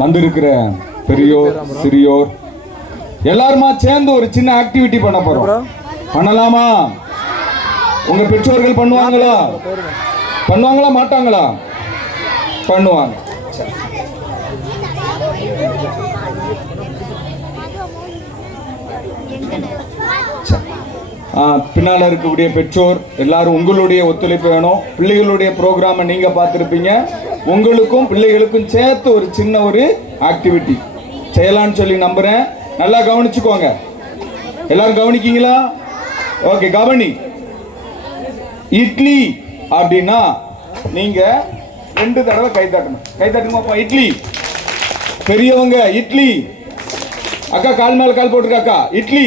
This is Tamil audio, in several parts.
வந்திருக்கிற பெரியோர் சிறியோர் எல்லாருமா சேர்ந்து ஒரு சின்ன ஆக்டிவிட்டி பண்ண போறோம். பண்ணலாமா? உங்க பெற்றோர்கள் பண்ணுவாங்களா? பண்ணுவாங்களா மாட்டாங்களா? பண்ணுவாங்க. பின்னால் இருக்கக்கூடிய பெற்றோர் எல்லாரும் உங்களுடைய ஒத்துழைப்பு வேணும். பிள்ளைகளுடைய ப்ரோக்ராமை நீங்க பார்த்துருப்பீங்க. உங்களுக்கும் பிள்ளைகளுக்கும் சேர்த்து ஒரு சின்ன ஒரு ஆக்டிவிட்டி செய்யலான்னு சொல்லி நம்புறேன். நல்லா கவனிச்சுக்கோங்க. எல்லாரும் கவனிக்கீங்களா? ஓகே, கவனி. இட்லி அப்படின்னா நீங்க 2 தடவை கை தட்டணும். கை தட்டுங்கப்பா. இட்லி. பெரியவங்க இட்லி. அக்கா கால் மேல கால் போட்டுருக்க அக்கா. இட்லி.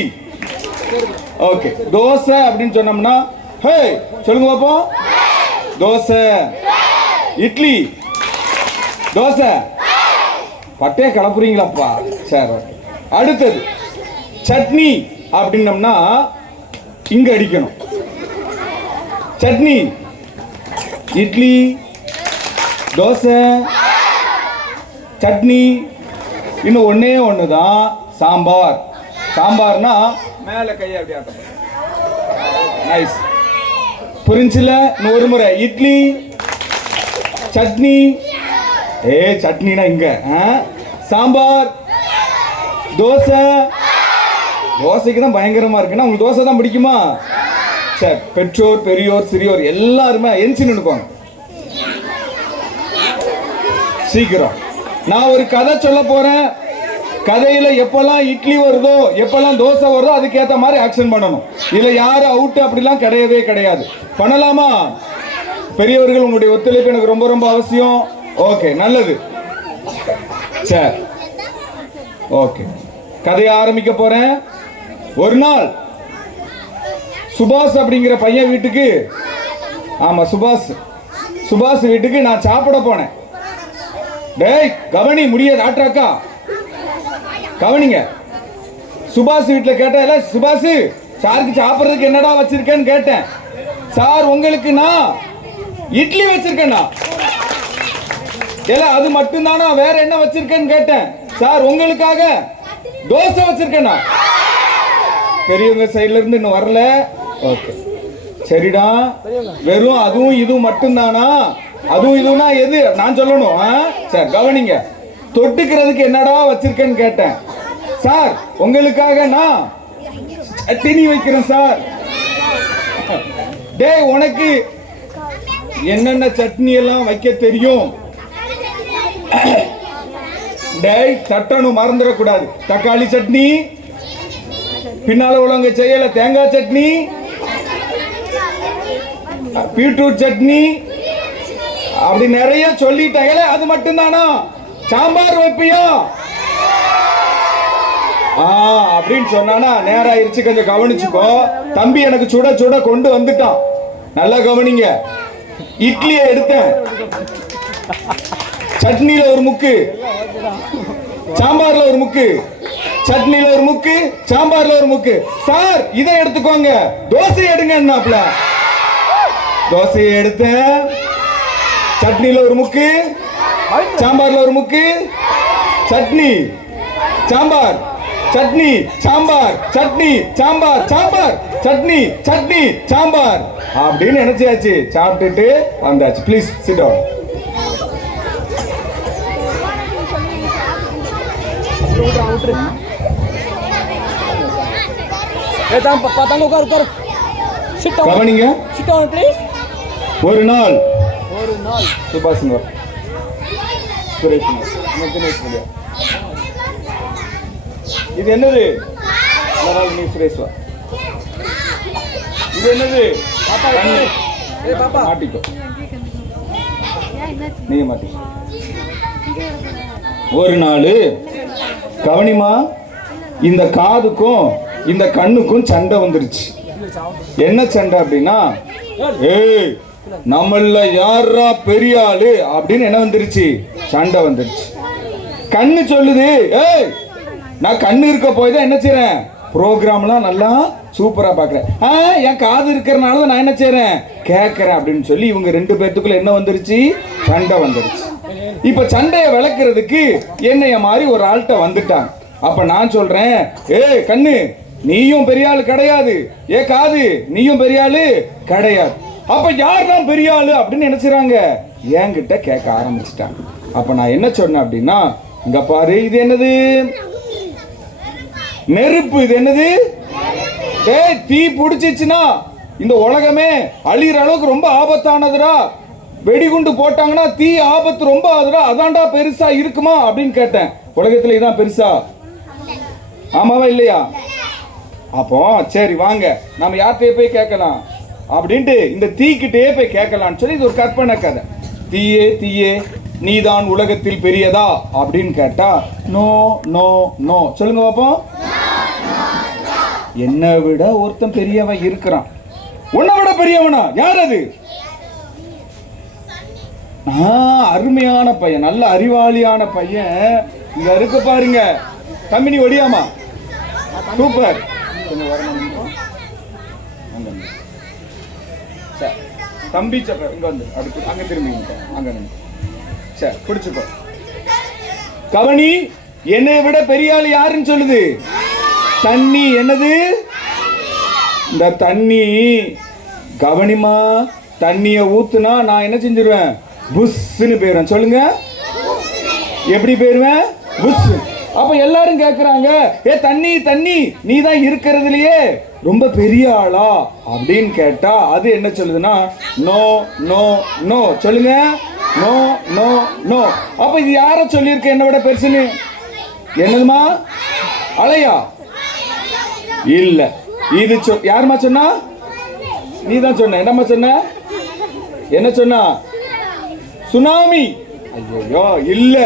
ஓகே. தோசை அப்படின்னு சொன்னோம்னா ஹே சொல்லுங்க பாப்போம். தோசை. இட்லி. தோசை. பட்டையே கிளப்புறீங்களாப்பா. சரி. அடுத்தது சட்னி அப்படின்னம்னா இங்க அடிக்கணும். சட்னி. இட்லி, தோசை, சட்னி. இன்னும் ஒன்னே ஒண்ணுதான் சாம்பார். சாம்பார்னா மேல கையை அப்படி ஆட்டம். நைஸ். புரிஞ்சுல? இன்னும் ஒரு முறை. இட்லி, சட்னி. சட்னினா இங்க. சாம்பார், தோசை. தோசைக்கு தான் பயங்கரமா இருக்குன்னா உங்களுக்கு தோசை தான் பிடிக்குமா? சரி. பெற்றோர் பெரியோர் சிறியோர் எல்லாருமே எஞ்சி நின்னுப்பாங்க. சீக்கிரம். நான் ஒரு கதை சொல்ல போறேன். கதையில எப்பெல்லாம் இட்லி வருதோ எப்பெல்லாம் தோசை வருதோ அதுக்கு ஏத்த மாதிரி ஆக்ஷன் பண்ணணும். இதுல யாரு அவுட் அப்படிலாம் கிடையவே கிடையாது. பண்ணலாமா? பெரியவர்கள் உங்களுடைய ஒத்துழைப்பு எனக்கு ரொம்ப ரொம்ப அவசியம். ஓகே, நல்லது. சரி, ஓகே. கதையை ஆரம்பிக்க போறேன். ஒரு நாள் சுபாஷ் அப்படிங்கிற பையன் வீட்டுக்கு, ஆமா சுபாஷ் வீட்டுக்கு நான் சாப்பிட போனேன். டேய் கவனி, முடியாது ஆட்டாக்கா கவனிங்க. சுபாஷ் வீட்டுல கேட்டேன், சுபாஷ் சாருக்கு சாப்பிட்றதுக்கு என்னடா வச்சிருக்கேன்னு கேட்டேன். சார் உங்களுக்கு நான் இட்லி வச்சிருக்கேன்னா. அது மட்டும்தானா, வேற என்ன வச்சிருக்கேன்னு கேட்டேன். சார் உங்களுக்காக தோசை வச்சிருக்கேன்னா. பெரியவங்க சைட்ல இருந்து இன்னும் வரல. ஓகே, சரிடா. வெறும் அதுவும் இதுவும் மட்டும்தானா? அதுவும் இதுனா எது நான் சொல்லணும்? சரி, கவனிங்க. தொட்டுக்கிறதுக்கு என்னடா வச்சிருக்கேன்னு கேட்டேன். சார் உங்களுக்காக நான் சட்னி வைக்கிறேன் சார். டேய் உனக்கு என்னென்ன சட்னி எல்லாம் வைக்க தெரியும்? டேய் தட்டணும், மறந்துடக்கூடாது. தக்காளி சட்னி, பின்னால உள்ளவங்க செய்யல தேங்காய் சட்னி, பீட்ரூட் சட்னி, அப்படி நிறைய சொல்லிட்டாங்க. அது மட்டும்தானா? சாம்பார் வைப்பியா அப்படின்னு சொன்னானா நேரம் ஆயிடுச்சு. கொஞ்சம் கவனிச்சுக்கோ. தம்பி எனக்கு சுட சுட கொண்டு வந்துட்டான். நல்லா கவனிங்க. இட்லியை எடுத்தேன். சட்னியில ஒரு முக்கு, சாம்பார்ல ஒரு முக்கு, சட்னியில ஒரு முக்கு, சாம்பார்ல ஒரு முக்கு. சார் இதை எடுத்துக்கோங்க, தோசை எடுங்கன்னாப்ல. தோசையை எடுத்தேன். சட்னியில ஒரு முக்கு, சாம்பார்ல ஒரு முக்கு, சட்னி சாம்பார், சட்னி சாம்பார், சட்னி சாம்பார், சாம்பார் சட்னி, சட்னி சாம்பார் அப்படின்னு நினைச்சாச்சு. சாப்பிட்டுட்டு வந்தாச்சு. Please sit down. கவனிங்க. ஒரு நாள் சுபாஷ் சுரேஷ் இது என்னது? சுரேஷ்வா இது என்னது? மாட்டிக்கோ, நீங்க மாட்டிக்கோ. ஒரு நாள் கவனிமா, இந்த காதுக்கும் இந்த கண்ணுக்கும் சண்டை வந்துருச்சு. என்ன சண்டை அப்படின்னா, ஏய் நம்மள யாரா பெரிய ஆளு அப்படின்னு என்ன வந்துருச்சு? சண்டை வந்துருச்சு. கண்ணு சொல்லுது, ஏய் நான் கண்ணு இருக்க போய் தான் என்ன செய்றேன்? ப்ரோக்ராம்லாம் நல்லா சூப்பரா பாக்குறேன். என் காது இருக்கிறனால தான் நான் என்ன செய்றேன், கேட்கறேன் அப்படின்னு சொல்லி இவங்க 2 பேத்துக்குள்ள என்ன வந்துருச்சு, சண்டை வந்துருச்சு. இப்ப சண்டையை விளக்குறதுக்கு என்னைய மாதிரி ஒரு ஆள்கிட்ட வந்துட்டாங்க. அப்ப நான் சொல்றேன், கண்ணு நீயும் பெரிய ஆளு கிடையாது, காது நீயும் பெரிய ஆளு கிடையாது, அப்ப யார் தான் பெரிய ஆளு அப்படின்னு நினைச்சுறாங்க, என்கிட்ட கேட்க ஆரம்பிச்சுட்டாங்க. அப்ப நான் என்ன சொன்னேன் அப்படின்னா, இங்க பாரு, இது என்னது, நெருப்பு. இது என்னது, தீ பிடிச்சிச்சுன்னா இந்த உலகமே அழிகிற அளவுக்கு ரொம்ப ஆபத்தானதுடா, வெடிகுண்டு போட்டாங்கன்னா தீ ஆபத்து ரொம்ப ஆகுதுடா, அதான்டா பெருசா இருக்குமா அப்படின்னு கேட்டேன். உலகத்துல இதான் பெருசா, ஆமாவா இல்லையா? அப்போ சரி வாங்க நம்ம யார்கிட்டயே போய் கேட்கலாம் அப்படின்ட்டு இந்த தீக்கிட்டே போய் கேட்கலான்னு சொல்லி இது ஒரு கற்பனை கதை. தீயே தீயே நீதான் உலகத்தில் பெரியதா அப்படின்னு கேட்டா, நோ நோ நோ சொல்லுங்க பாப்போம். என்னை விட ஒருத்தன் பெரியவன் இருக்கிறான். உன்னை விட பெரியவனா? யார் அது? அருமையான பையன், நல்ல அறிவாளியான பையன் இங்க இருக்கு பாருங்க. கம்பெனி ஒடியாமா, சூப்பர். தம்பி சக்கர இங்க வந்து அடுத்து அங்க திரும்பி அங்க சரி பிடிச்சுக்கோ. கவனி, என்னை விட பெரிய ஆள் யாருன்னு சொல்லுது, தண்ணி. என்னது இந்த தண்ணி? கவனிமா, தண்ணிய ஊத்துனா நான் என்ன செஞ்சிருவேன், புஷ்ன்னு போயிருவேன். சொல்லுங்க, எப்படி போயிருவேன், புஷ். அப்ப எல்லாரும் கேக்குறாங்க, தண்ணி தண்ணி நீ தான் இருக்கிறதுலயே ரொம்ப பெரிய ஆளா அப்படின்னு கேட்டா அது என்ன சொல்லுதுன்னா, நோ நோ நோ. சொல்லுங்க, நோ நோ நோ. அப்ப இது யார சொல்லியிருக்க என்னை விட பெருசுன்னு? என்னதுமா, அலையா? இல்ல, இது யாருமா சொன்னா? நீ தான் சொன்ன. என்னம்மா சொன்ன? என்ன சொன்னா? சுனாமி. ஐயோ இல்ல,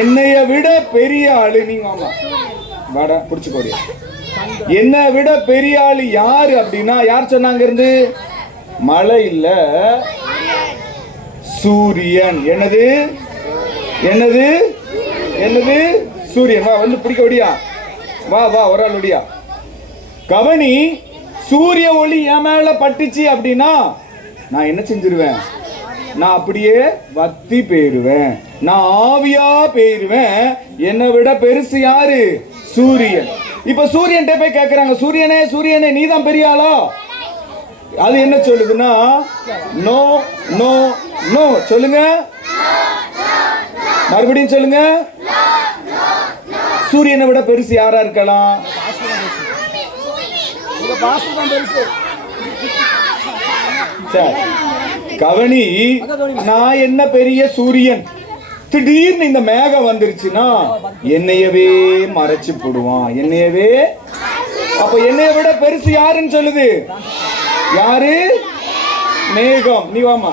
என்னைய விட பெரிய ஆளு நீங்க. ஆமா வாடா புடிச்சுக்கோடி. என்னை விட பெரிய ஆளு யாரு அப்படின்னா யார் சொன்னாங்க? இருந்து மழை இல்ல, சூரியன். என்னது என்னது என்னது? சூரியன். வா வந்து பிடிக்க ஒடியா, வா வா ஒரு ஆள் ஒடியா. கவனி, சூரிய ஒளி என் மேல பட்டுச்சு அப்படின்னா நான் என்ன செஞ்சிருவேன், நான் அப்படியே வத்தி போயிருவேன், நான் ஆவியா போயிருவேன். என்னை விட பெருசு யாரு? சூரியன். இப்ப சூரியன் போய் கேட்கிறாங்க, சூரியனே சூரியனே நீ தான் பெரிய ஆளா? அது என்ன சொல்லுதுன்னா, நோ நோ நோ. சொல்லுங்க, மறுபடியும் சொல்லுங்க. சூரியனை விட பெருசு யாரா இருக்கலாம்? கவனி, நான் என்ன பெரிய சூரியன், திடீர்னு இந்த மேகம் வந்துருச்சுன்னா என்னையவே மறைச்சு போடுவான், என்னையவே. அப்ப என்னைய விட பெருசு யாருன்னு சொல்லுது, யாரு? மேகம். நீ வாமா.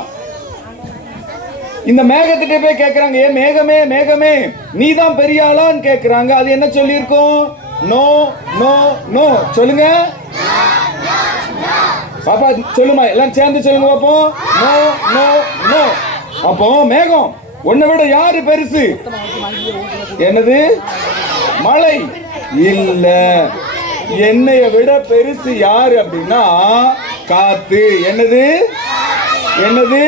இந்த மேகத்திட்ட போய் கேட்கிறாங்க, மேகமே மேகமே நீ தான் பெரிய ஆளான்னு கேட்கிறாங்க. அது என்ன சொல்லியிருக்கோம்? No no no. சொல்லுங்க பாப்பா, சொல்லுமா, எல்லாம் சேர்ந்து சொல்லுங்க பாப்போம். No no no. அப்போ மேகம், உன்னை விட யாரு பெருசு? என்னது? மழை இல்ல. என்னைய விட பெருசு யாரு அப்படின்னா காத்து. என்னது என்னது?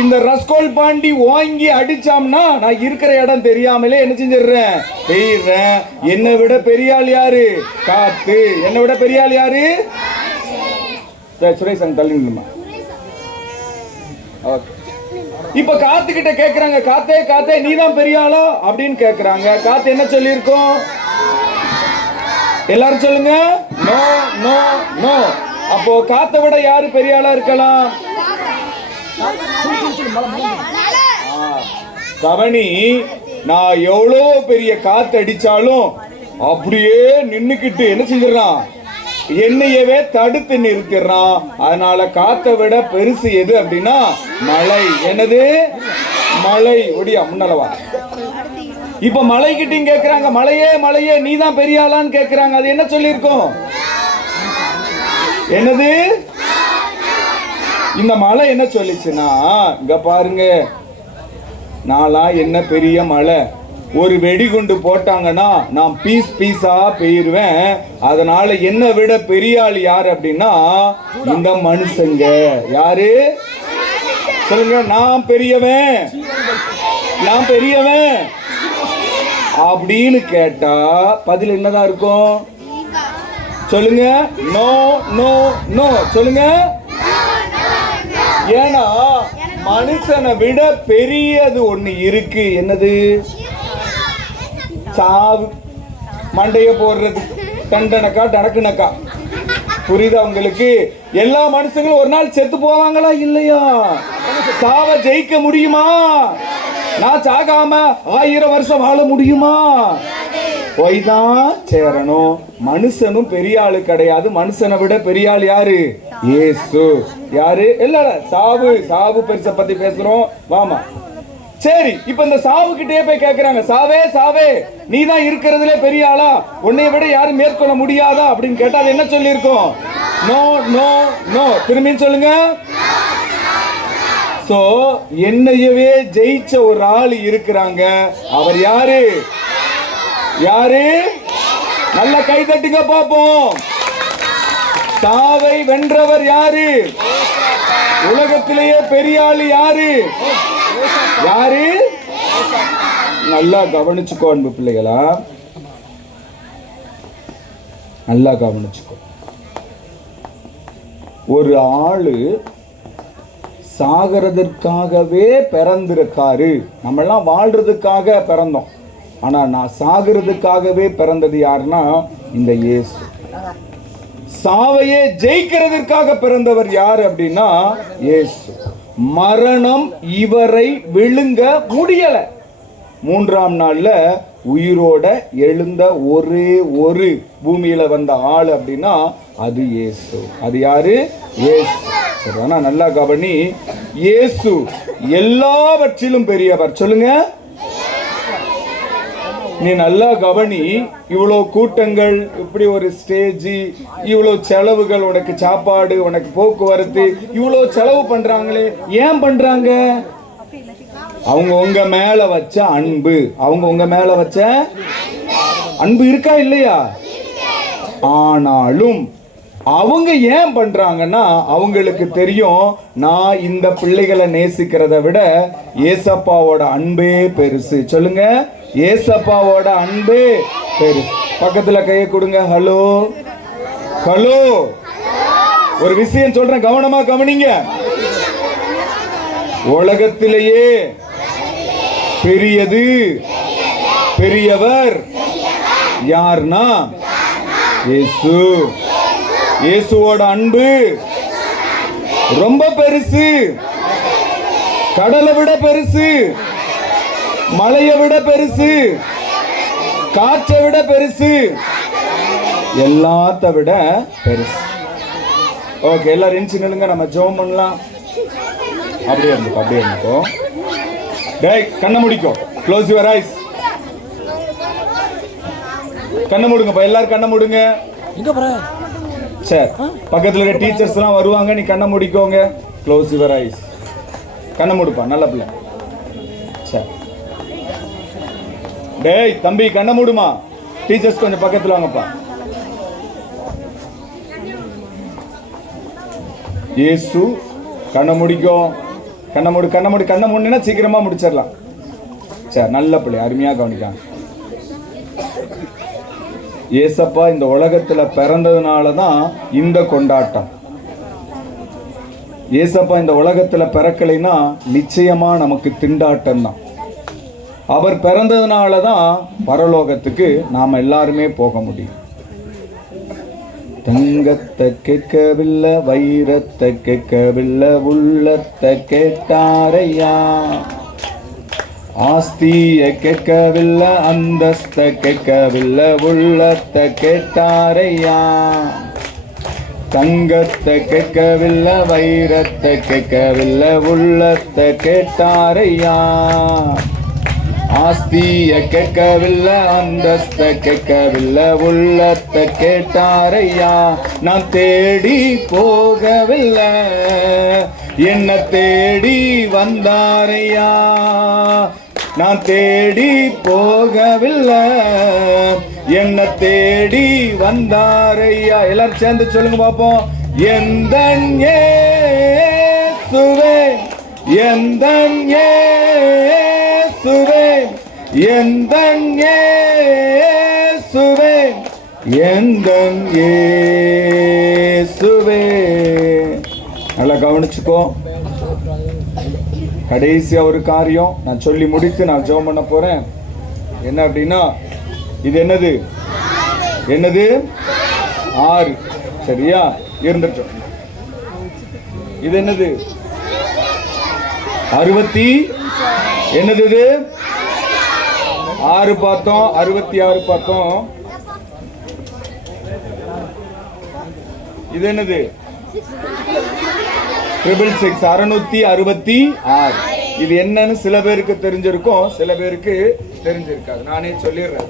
இந்த ரஸ்கோல் பாண்டி வாங்கி அடிச்சாம்னா நான் இருக்கிற இடம் தெரியாமலே என்ன செஞ்சிடுறேன், பெய்யறேன். என்னை விட பெரிய ஆள் யாரு? காத்து. என்னை விட பெரிய ஆள் யாரு? சுரேஷ் தள்ளிமா. இப்ப காத்து கிட்ட கேக்குறாங்க, காத்தே காத்தே நீ தான் பெரிய ஆளா அப்படின்னு கேக்குறாங்க. காத்து என்ன சொல்லி இருக்கோம்? எல்லாரும் சொல்லுங்க, நோ நோ நோ. அப்போ காத்தை விட யாரு பெரிய ஆளா இருக்கலாம்? கவனி, நான் எவ்வளோ பெரிய காத்து அடிச்சாலும் அப்படியே நின்னுக்கிட்டு என்ன செஞ்சிடறான், என்னையவே தடுத்து நிறுத்திடுறான். அதனால காத்தை விட பெருசு எது அப்படின்னா மழை. என்னது? மழை. ஒடியா முன்னலவா. இப்ப மழை கிட்டையும் கேட்கிறாங்க, மழையே மழையே நீ தான் பெரிய ஆளான்னு கேட்கிறாங்க. அது என்ன சொல்லியிருக்கோம்? என்னது? இந்த மழை என்ன சொல்லிச்சுன்னா, இங்க பாருங்க, நாளா என்ன பெரிய மழை, ஒரு வெடிகுண்டு போட்டாங்கன்னா நான் பீஸ் பீஸா போயிருவேன். அதனால என்னை விட பெரிய ஆள் யாரு அப்படின்னா இந்த மனுஷங்க. யாரு சொல்லுங்க? நான் பெரியவன், நான் பெரியவன் அப்படின்னு கேட்டா பதில் என்னதான் இருக்கும்? சொல்லுங்க. No no no. சொல்லுங்க. ஏன்னா மனுஷனை விட பெரியது ஒண்ணு இருக்கு. என்னது? சாவு. மண்டைய போடுறது. டண்டனக்கா டனக்குனக்கா. புரியுதா உங்களுக்கு? எல்லா மனுஷங்களும் ஒரு நாள் செத்து போவாங்களா இல்லையா? சாவ ஜெயிக்க முடியுமா? நான் சாகாம 1000 வருஷம் வாழ முடியுமா? போய்தான் சேரணும். மனுஷனும் பெரிய ஆளு கிடையாது. மனுஷனை விட பெரிய ஆள் யாரு? இயேசு. யாரு? இல்ல சாவு. சாவு பெருச பத்தி பேசுறோம். வாமா. சரி, இப்ப இந்த சாவு கிட்டே போய் கேக்குறாங்க, சாவே சாவே நீ தான் இருக்கிறதுல பெரிய ஆளா, உன்னை விட யாரும் மேற்கொள்ள முடியாதா அப்படின்னு கேட்டா அது என்ன சொல்லி இருக்கும்? No no no. திரும்பி சொல்லுங்க. சோ என்னையவே ஜெயிச்ச ஒரு ஆள் இருக்கிறாங்க. அவர் யாரு? யாரு? நல்ல கை தட்டுங்க பாப்போம். சாவை வென்றவர் யாரு? உலகத்திலேயே பெரிய ஆளு யாரு? யாரு? நல்லா கவனிச்சுக்கோ அன்பு பிள்ளைகளா, நல்லா கவனிச்சுக்கோ. ஒரு ஆளு சாகிறதுக்காகவே பிறந்திருக்காரு. நம்ம எல்லாம் வாழ்றதுக்காக பிறந்தோம். ஆனா நான் சாகிறதுக்காகவே பிறந்தது யாருன்னா இந்த இயேசு. சாவையே ஜெயிக்கிறதுக்காக பிறந்தவர் யார் அப்படின்னா இயேசு. மரணம் இவரை விழுங்க முடியல. 3ஆம் நாள்ல உயிரோட எழுந்த ஒரே ஒரு பூமியில வந்த ஆள் அப்படின்னா அது இயேசு. அது யாரு? இயேசு. ஆனா நல்லா கவனி, இயேசு எல்லாவற்றிலும் பெரியவர். சொல்லுங்க. நீ நல்லா கவனி. இவ்வளவு கூட்டங்கள், இப்படி ஒரு ஸ்டேஜ், இவ்வளவு செலவுகள், உனக்கு சாப்பாடு, உனக்கு போக்குவரத்து, இவ்வளவு செலவு பண்றாங்களே, ஏன் பண்றாங்க? அவங்க உங்க மேல வச்ச அன்பு. அவங்க உங்க மேல வச்ச அன்பு இருக்கா இல்லையா? ஆனாலும் அவங்க ஏன் பண்றாங்கன்னா அவங்களுக்கு தெரியும், நான் இந்த பிள்ளைகளை நேசிக்கிறத விட ஏசப்பாவோட அன்பே பெருசு. சொல்லுங்க. ஏசப்பாவோட அன்பே பெருசு. பக்கத்துல கையை கொடுங்க. Hello hello. ஒரு விஷயம் சொல்றேன், கவனமா கவனிங்க. உலகத்திலேயே பெரியது பெரியவர் யார்னா இயேசு. இயேசுவோட அன்பு ரொம்ப பெருசு. கடலை விட பெருசு, மலையை விட பெருசு, காற்றை விட பெருசு, எல்லாத்த விட பெருசு. ஓகே, எல்லாரும் எந்திரிச்சு நில்லுங்க, நம்ம ஜெபம் பண்ணலாம். அப்படியே இருந்துக்கோ, அப்படியே இருந்துக்கோ. டேய், கண்ணை முடிக்கோ. Close your eyes. கண்ணை மூடுங்கப்பா, எல்லாரும் கண்ணை மூடுங்க. சரி, பக்கத்துல இருக்க டீச்சர்ஸ் எல்லாம் வருவாங்க, நீ கண்ணை முடிக்கோங்க. Close your eyes. கண்ணை மூடுப்பா, நல்ல பிள்ளை. சரி, டேய் தம்பி கண்ணை மூடுமா. டீச்சர்ஸ் கொஞ்சம் பக்கத்துல வாங்கப்பா. இயேசு கண்ணை முடிக்கும். கண்ணை மூடு, கண்ணை மூடு. கண்ணை மூடுனா சீக்கிரமா முடிச்சிடலாம். சரி, நல்ல பிள்ளை, அருமையா கவனிக்காங்க. ஏசப்பா இந்த உலகத்துல பிறந்ததுனால தான் இந்த கொண்டாட்டம். ஏசப்பா இந்த உலகத்துல பிறக்கலைன்னா நிச்சயமா நமக்கு திண்டாட்டம் தான். அவர் பிறந்ததுனால தான் பரலோகத்துக்கு நாம எல்லாருமே போக முடியும். தங்கத்தை கேட்கவில்லை, வைரத்தை கேட்கவில்லை, உள்ளத்தை கேட்டாரையா. ஆஸ்திய கேட்கவில்லை, அந்தஸ்த கேட்கவில்லை, உள்ளத்தை கேட்டாரையா. தங்கத்தை கேட்கவில்லை, வைரத்தை கேட்கவில்லை, உள்ளத்தை கேட்டாரையா. ஆஸ்திய கேட்கவில்லை, அந்தஸ்த கேட்கவில்லை, உள்ளத்தை கேட்டாரையா. நான் தேடி போகவில்லை, என்ன தேடி வந்தாரையா. நான் தேடி போகவில்லை, என்ன தேடி வந்தாரையா. எல்லாரும் சேர்ந்து சொல்லுங்க பாப்போம். எந்தன் இயேசுவே, எந்தன் இயேசுவே, எந்தன் இயேசுவே, எந்தன் இயேசுவே. நல்லா கவனிச்சுக்கோ. கடைசியா ஒரு காரியம் நான் சொல்லி முடித்து நான் ஜெபம் பண்ண போறேன். என்ன அப்படின்னா, இது என்னது என்னது 6, சரியா? இருந்துட்டோம். இது என்னது 60 என்னது இது 6 பார்த்தோம், 66 பார்த்தோம். இது என்னது 666. இது என்னன்னு சில பேருக்கு தெரிஞ்சிருக்கும், சில பேருக்கு தெரிஞ்சிருக்காது. நானே சொல்லிடுறேன்.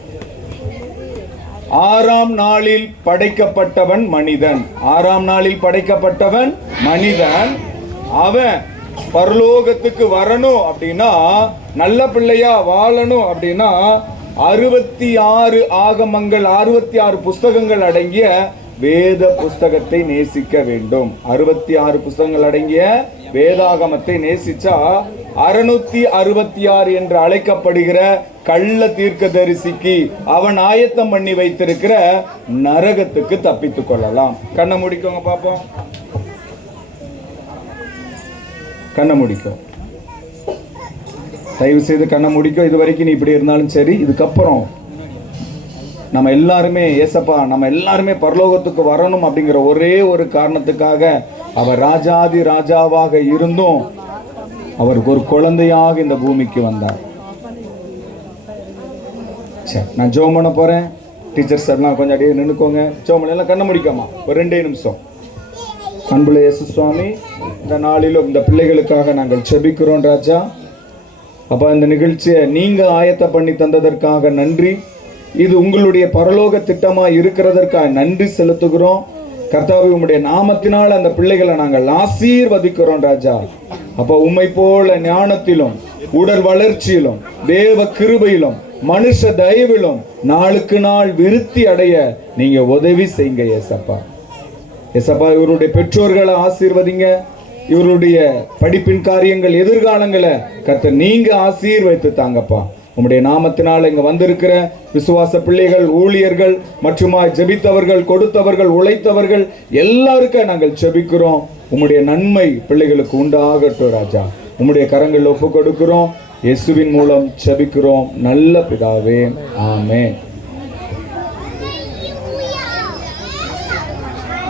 6ஆம் நாளில் படைக்கப்பட்டவன் மனிதன். 6ஆம் நாளில் படைக்கப்பட்டவன் மனிதன். அவன் பரலோகத்துக்கு வரணும் அப்படின்னா, நல்ல பிள்ளையா வாழணும் அப்படின்னா 66 ஆகமங்கள், 66 புஸ்தகங்கள் அடங்கிய வேத புஸ்தகத்தை நேசிக்க வேண்டும். 66 புஸ்தகங்கள் அடங்கிய வேதாகமத்தை நேசிச்சா 666 என்று அழைக்கப்படுகிற கள்ள தீர்க்கதரிசிக்கு அவன் ஆயத்தம் பண்ணி வைத்திருக்கிற நரகத்துக்கு தப்பித்துக் கொள்ளலாம். கண்ணை முடிக்கோங்க பாப்போம். கண்ணை முடிக்கும், தயவு செய்து கண்ணை முடிக்கும். இது வரைக்கும் நீ இப்படி இருந்தாலும் சரி, இதுக்கப்புறம் நம்ம எல்லாருமே ஏசப்பா, நம்ம எல்லாருமே பரலோகத்துக்கு வரணும் அப்படிங்கிற ஒரே ஒரு காரணத்துக்காக அவர் ராஜாதி ராஜாவாக இருந்தும் அவருக்கு ஒரு குழந்தையாக இந்த பூமிக்கு வந்தார். சரி, நான் ஜெபம் பண்ண போறேன். டீச்சர்ஸ் எல்லாம் கொஞ்சம் அப்படியே நின்னுக்கோங்க. ஜெபம் பண்ண எல்லாம் கண்ணை முடிக்காமா ஒரு 2 நிமிஷம். அன்புள்ள இயேசு சுவாமி, இந்த நாளிலும் இந்த பிள்ளைகளுக்காக நாங்கள் ஜெபிக்கிறோம் ராஜா. அப்ப இந்த நிகழ்ச்சியை நீங்க ஆயத்த பண்ணி தந்ததற்காக நன்றி. இது உங்களுடைய பரலோக திட்டமா இருக்கிறதற்காக நன்றி செலுத்துகிறோம். கர்த்தாவே, உம்முடைய நாமத்தினால் அந்த பிள்ளைகளை நாங்கள் ஆசீர்வதிக்கிறோம் ராஜா. அப்ப உம்மை போல ஞானத்திலும் உடல் வளர்ச்சியிலும் தேவ கிருபையிலும் மனுஷ தயவிலும் நாளுக்கு நாள் விருத்தி அடைய நீங்க உதவி செய்யுங்க ஏசப்பா. ஏசப்பா, இவருடைய பெற்றோர்களை ஆசீர்வதிங்க. இவருடைய படிப்பின் காரியங்கள், எதிர்காலங்களை கர்த்தர் நீங்க ஆசீர்வதித்து தாங்கப்பா. உம்முடைய நாமத்தினால் இங்க வந்திருக்கிற விசுவாச பிள்ளைகள், ஊழியர்கள் மற்றுமாய் ஜெபித்தவர்கள், கொடுத்தவர்கள், உழைத்தவர்கள் எல்லாருக்கும் நாங்கள் ஜெபிக்கிறோம். உம்முடைய நன்மை பிள்ளைகளுக்கு உண்டாகட்டும் ராஜா. உம்முடைய கரங்கள் ஒப்பு கொடுக்கிறோம். இயேசுவின் மூலம் ஜெபிக்கிறோம் நல்ல பிதாவே, ஆமென்.